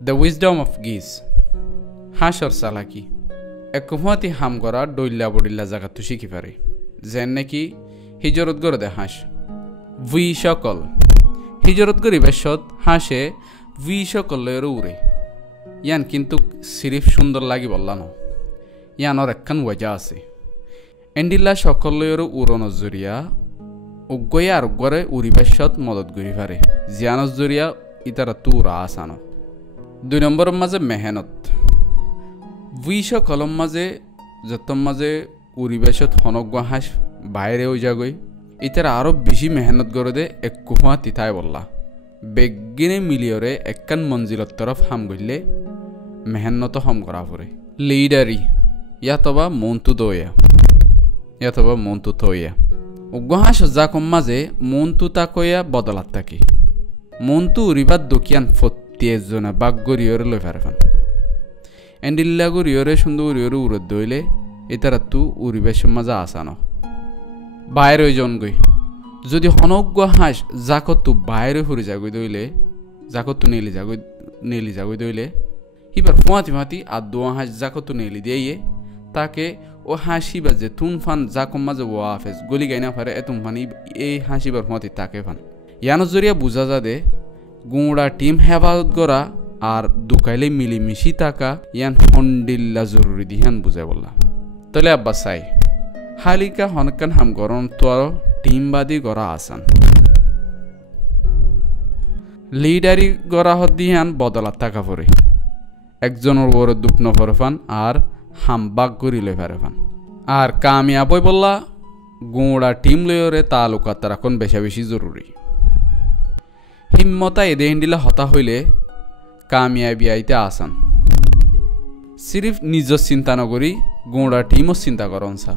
the wisdom of গিজ হাঁসর চালাকি একমতি হাম করা ডইল্লা বডিল্লা জায়গাতো শিখি পারে যেন নাকি হিজরত গড়ে দে হাঁস ভুই সকল হিজরত গড়ি বেশত হাঁসে ভুই সকলের উড়ে ইয়ান কিন্তু সিরিফ সুন্দর লাগি বললা ন ইয়ানোর একখান ওয়াজা আছে এন্ডিল্লা সকলের উড়ানোর জরিয়া উগ্গয়ে আর উগ্গরে উড়িবেশত মদত করি পারে জিয়ানোর জরিয়া ইতারা তুরা আসানো 2 নম্বরের মাঝে মেহনত বুইশ কলম মাঝে যতম মাঝে উড়িবেশত হনক হাঁস বাইরে ওই যাগই ইতারা আরো বেশি মেহনত করে দে এক কুফা তিথায় বললা বেগিনে মিলিয়রে একখান মঞ্জিলত তরফ হাম গইলে মেহনত হম করা পরে লিডারি ইয়াতবা মনতু দয়া ইয়াতবা মনতু থইয়া উগ্গহাঁস জাকম মাঝে মনতু তাকইয়া বদলাত থাকি মনতু উড়িবাদ দকিয়ান ফত্তিয়েজনে বাগ গরিয়রে লই ফারেফান এন্ডিল্লা গরিয়রে সুন্দর উড়িয়রে উড়ত দইলে এতারা তু উড়িবেশের মাঝে আসানো বাইরে ওই জন গই যদি হনজ্ঞ হাঁস জাকতু বাইরে ফুরি যাগই দইলে জাকতু নেলি যাগই দইলে এবার ফুয়াতি ফাতি আর দোয়া হাঁস জাকতু নেলি দিয়ে তাকে ও হাসিবার যে তুন ফান জাকম মাঝে ওয়াফেজ গলি গাইনা ফারে এতুম ফানি এই হাসিবার মতি তাকে ফান ইয়ানোর জরিয়া বুঝা যা দে গুঁড়া টিম হেফাজত করা আর দুকাইলে মিলিমিশি থাকা ইয়ান হন্ডিল্লা জরুরি দিহান বুঝাই বললা তাহলে আব্বা চাই হালিকা হনকান হাম গরম তো আরো টিমবাদী করা আসান লিডারি গড়া হদিহান বদলাত থাকা পরে একজনের বড় দুঃখ নফরফান আর হাম বাগ করিলে ফারেফান আর কামিয়াবই বললা গুঁড়া টিম লয়রে তালুকাত রাখন বেশা বেশি জরুরি হিম্মতা এদে হিন্দিলা হতা হইলে কামিয়াবি আইতে আসান সিরিফ নিজের চিন্তা নকরি গুঁড়া টিমও চিন্তা করন সা